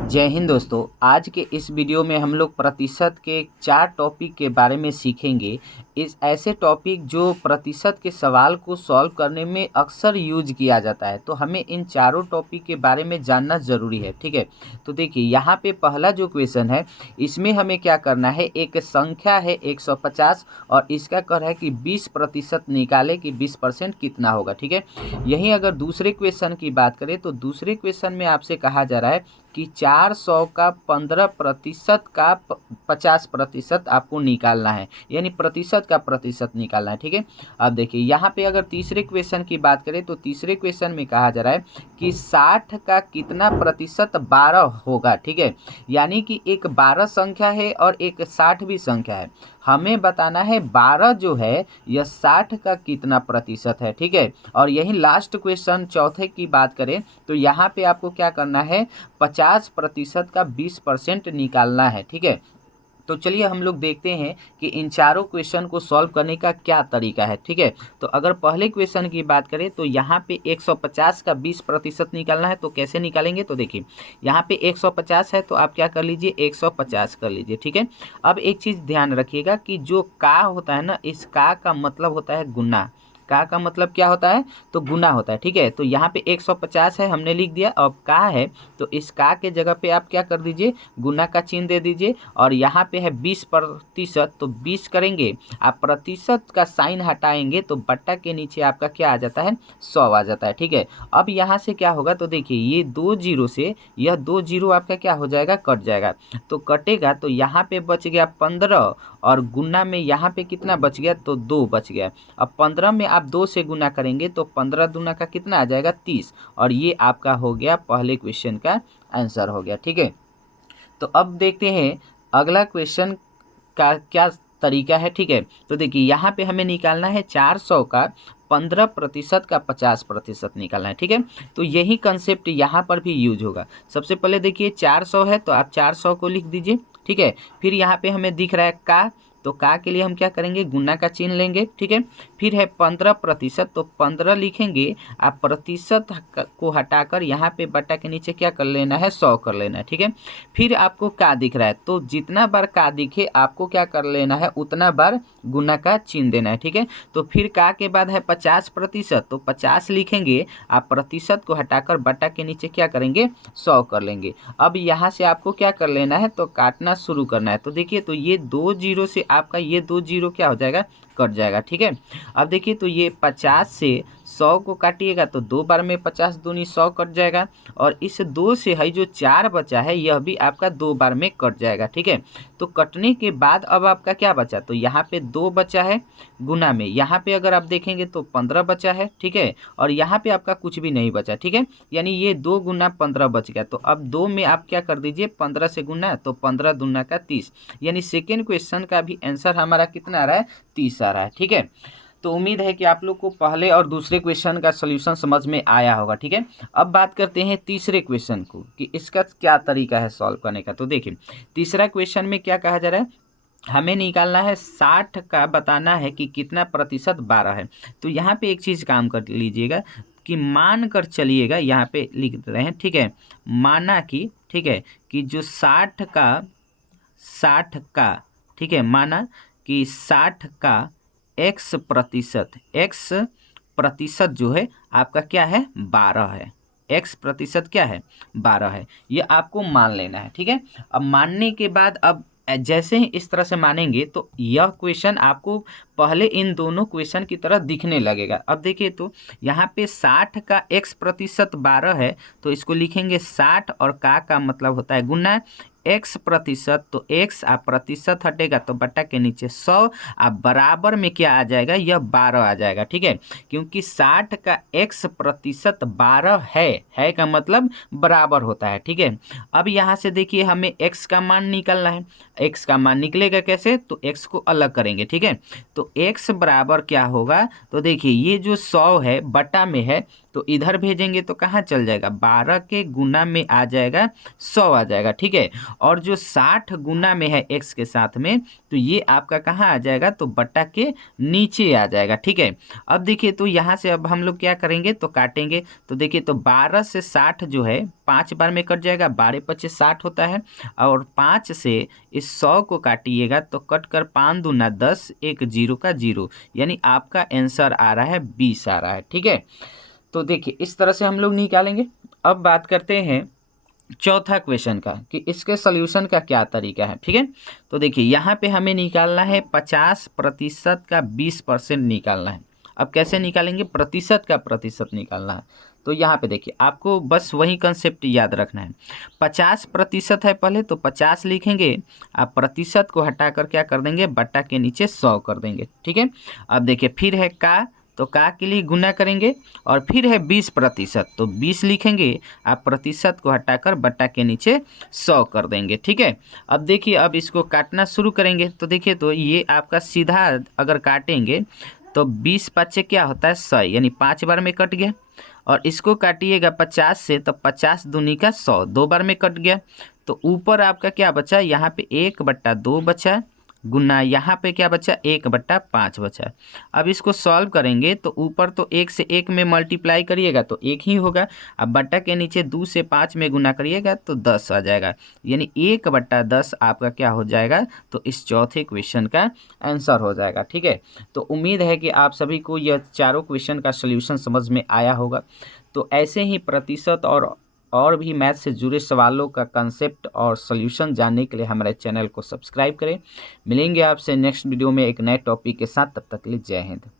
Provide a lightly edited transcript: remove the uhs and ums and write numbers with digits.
जय हिंद दोस्तों। आज के इस वीडियो में हम लोग प्रतिशत के 4 टॉपिक के बारे में सीखेंगे। इस ऐसे टॉपिक जो प्रतिशत के सवाल को सॉल्व करने में अक्सर यूज किया जाता है, तो हमें इन चारों टॉपिक के बारे में जानना ज़रूरी है। ठीक है, तो देखिए यहाँ पे पहला जो क्वेश्चन है, इसमें हमें क्या करना है। एक संख्या है 150 और इसका कर है कि 20% निकाले कि 20% कितना होगा। ठीक है, यही अगर दूसरे क्वेश्चन की बात करें तो दूसरे क्वेश्चन में आपसे कहा जा रहा है कि 400 का 15% का 50% आपको निकालना है, यानी प्रतिशत का प्रतिशत निकालना है। ठीक है, अब देखिए यहाँ पे अगर तीसरे क्वेश्चन की बात करें तो तीसरे क्वेश्चन में कहा जा रहा है कि 60 का कितना प्रतिशत 12 होगा। ठीक है, यानी कि एक 12 संख्या है और एक 60 भी संख्या है। हमें बताना है 12 जो है यह 60 का कितना प्रतिशत है। ठीक है, और यही लास्ट क्वेश्चन चौथे की बात करें तो यहाँ पे आपको क्या करना है, 50% का 20% निकालना है। ठीक है, तो चलिए हम लोग देखते हैं कि इन चारों क्वेश्चन को सॉल्व करने का क्या तरीका है। ठीक है, तो अगर पहले क्वेश्चन की बात करें तो यहाँ पे 150 का 20% निकालना है, तो कैसे निकालेंगे। तो देखिए यहाँ पे 150 है तो आप क्या कर लीजिए, 150 कर लीजिए। ठीक है, अब एक चीज़ ध्यान रखिएगा कि जो का होता है ना, इस का मतलब होता है गुना। का मतलब क्या होता है, तो गुना होता है। ठीक है, तो यहाँ पे 150 है हमने लिख दिया, अब का है तो इस का के जगह पे आप क्या कर दीजिए, गुना का चिन्ह दे दीजिए। और यहाँ पे है 20%, तो 20 करेंगे, आप प्रतिशत का साइन हटाएंगे तो बट्टा के नीचे आपका क्या आ जाता है, 100 आ जाता है। ठीक है, अब यहाँ से क्या होगा, तो देखिए ये 2 जीरो से यह 2 जीरो आपका क्या हो जाएगा, कट जाएगा। तो कटेगा तो यहाँ पे बच गया 15 और गुना में यहाँ पे कितना बच गया, तो 2 बच गया। अब 15 में आप 2 से गुना करेंगे तो 15 दूना का कितना आ जाएगा, 30। और ये आपका हो गया पहले क्वेश्चन का आंसर हो गया। ठीक है, तो अब देखते हैं अगला क्वेश्चन का क्या तरीका है। ठीक है, तो देखिए यहाँ पे हमें निकालना है 400 का 15% का 50% निकालना है। ठीक है, तो यही कंसेप्ट यहाँ पर भी यूज होगा। सबसे पहले देखिए 400 है तो आप 400 को लिख दीजिए। ठीक है, फिर यहाँ पे हमें दिख रहा है का, तो का के लिए हम क्या करेंगे, गुना का चिन्ह लेंगे। ठीक है, फिर है 15%, तो 15 लिखेंगे, आप प्रतिशत को हटाकर यहाँ पे बट्टा के नीचे क्या कर लेना है, 100 कर लेना है। ठीक है, फिर आपको का दिख रहा है तो जितना बार का दिखे आपको क्या कर लेना है, उतना बार गुना का चिन्ह देना है। ठीक है, तो फिर का के बाद है 50%, तो 50 लिखेंगे, आप प्रतिशत को हटाकर बट्टा के नीचे क्या करेंगे, 100 कर लेंगे। अब यहाँ से आपको क्या कर लेना है, तो काटना शुरू करना है। तो देखिए तो ये 2 जीरो से आपका ये 2 जीरो क्या हो जाएगा, कट जाएगा। ठीक है, अब देखिए तो ये 50 से 100 को काटिएगा तो 2 बार में 50 दूनी 100 कट जाएगा। और इस 2 से है जो 4 बचा है यह भी आपका 2 बार में कट जाएगा। ठीक है, तो कटने के बाद अब आपका क्या बचा, तो यहाँ पे 2 बचा है गुना में, यहाँ पे अगर आप देखेंगे तो 15 बचा है। ठीक है, और यहाँ पे आपका कुछ भी नहीं बचा। ठीक है, यानी ये 2 गुना 15 बच गया। तो अब 2 में आप क्या कर दीजिए, 15 से गुना, तो 15 दूना का 30, यानी सेकेंड क्वेश्चन का भी आंसर हमारा कितना आ रहा है, 30 आ रहा है। ठीक है, तो उम्मीद है कि आप लोग को पहले और दूसरे क्वेश्चन का सॉल्यूशन समझ में आया होगा। ठीक है, अब बात करते हैं तीसरे क्वेश्चन को कि इसका क्या तरीका है सॉल्व करने का। तो देखिए तीसरा क्वेश्चन में क्या कहा जा रहा है, हमें निकालना है 60 का, बताना है कि कितना प्रतिशत 12 है। तो यहाँ पे एक चीज़ काम कर लीजिएगा कि मान कर चलिएगा, यहाँ पे लिख रहे हैं। ठीक है, माना कि, ठीक है, कि जो 60 का, ठीक है, माना कि 60 का एक्स प्रतिशत जो है आपका क्या है, 12 है। एक्स प्रतिशत क्या है, 12 है, ये आपको मान लेना है। ठीक है, अब मानने के बाद अब जैसे ही इस तरह से मानेंगे तो यह क्वेश्चन आपको पहले इन दोनों क्वेश्चन की तरह दिखने लगेगा। अब देखिए तो यहाँ पे 60 का एक्स प्रतिशत 12 है, तो इसको लिखेंगे 60 और का मतलब होता है गुना, एक्स प्रतिशत, तो एक्स आप प्रतिशत हटेगा तो बट्टा के नीचे 100, आप बराबर में क्या आ जाएगा, यह 12 आ जाएगा। ठीक है, क्योंकि 60 का एक्स प्रतिशत 12 है का मतलब बराबर होता है। ठीक है, अब यहाँ से देखिए हमें एक्स का मान निकालना है। एक्स का मान निकलेगा कैसे, तो एक्स को अलग करेंगे। ठीक है, तो एक्स बराबर क्या होगा, तो देखिए ये जो 100 है बटा में है तो इधर भेजेंगे तो कहाँ चल जाएगा, 12 के गुना में आ जाएगा 100 आ जाएगा। ठीक है, और जो 60 गुना में है x के साथ में, तो ये आपका कहाँ आ जाएगा, तो बट्टा के नीचे आ जाएगा। ठीक है, अब देखिए तो यहाँ से अब हम लोग क्या करेंगे, तो काटेंगे। तो देखिए तो 12 से 60 जो है 5 बार में कट जाएगा, 12 25 60 होता है। और 5 से इस 100 को काटिएगा तो कट कर 5 दूना 10, एक जीरो का जीरो, यानी आपका आंसर आ रहा है 20 आ रहा है। ठीक है, तो देखिए इस तरह से हम लोग निकालेंगे। अब बात करते हैं चौथा क्वेश्चन का कि इसके सॉल्यूशन का क्या तरीका है। ठीक है, तो देखिए यहाँ पे हमें निकालना है 50% का 20% निकालना है। अब कैसे निकालेंगे, प्रतिशत का प्रतिशत निकालना है। तो यहाँ पे देखिए आपको बस वही कंसेप्ट याद रखना है। 50% है पहले, तो 50 लिखेंगे, आप प्रतिशत को हटाकर क्या कर देंगे, बट्टा के नीचे 100 कर देंगे। ठीक है, अब देखिए फिर है का, तो का के लिए गुना करेंगे, और फिर है 20%, तो 20 लिखेंगे, आप प्रतिशत को हटाकर बट्टा के नीचे 100 कर देंगे। ठीक है, अब देखिए अब इसको काटना शुरू करेंगे। तो देखिए तो ये आपका सीधा अगर काटेंगे तो 20 पच्चे क्या होता है 100, यानी 5 बार में कट गया। और इसको काटिएगा 50 से, तो 50 दूनी का 100, 2 बार में कट गया। तो ऊपर आपका क्या बचा, यहाँ पे 1/2 बचा, गुना यहाँ पे क्या बचा, 1/5 बचा। अब इसको सॉल्व करेंगे तो ऊपर तो 1 से 1 में मल्टीप्लाई करिएगा तो 1 ही होगा। अब बट्टा के नीचे 2 से 5 में गुना करिएगा तो 10 आ जाएगा, यानी 1/10 आपका क्या हो जाएगा, तो इस चौथे क्वेश्चन का आंसर हो जाएगा। ठीक है, तो उम्मीद है कि आप सभी को यह चारों क्वेश्चन का सोल्यूशन समझ में आया होगा। तो ऐसे ही प्रतिशत और भी मैथ से जुड़े सवालों का कंसेप्ट और सॉल्यूशन जानने के लिए हमारे चैनल को सब्सक्राइब करें। मिलेंगे आपसे नेक्स्ट वीडियो में एक नए टॉपिक के साथ, तब तक के लिए जय हिंद।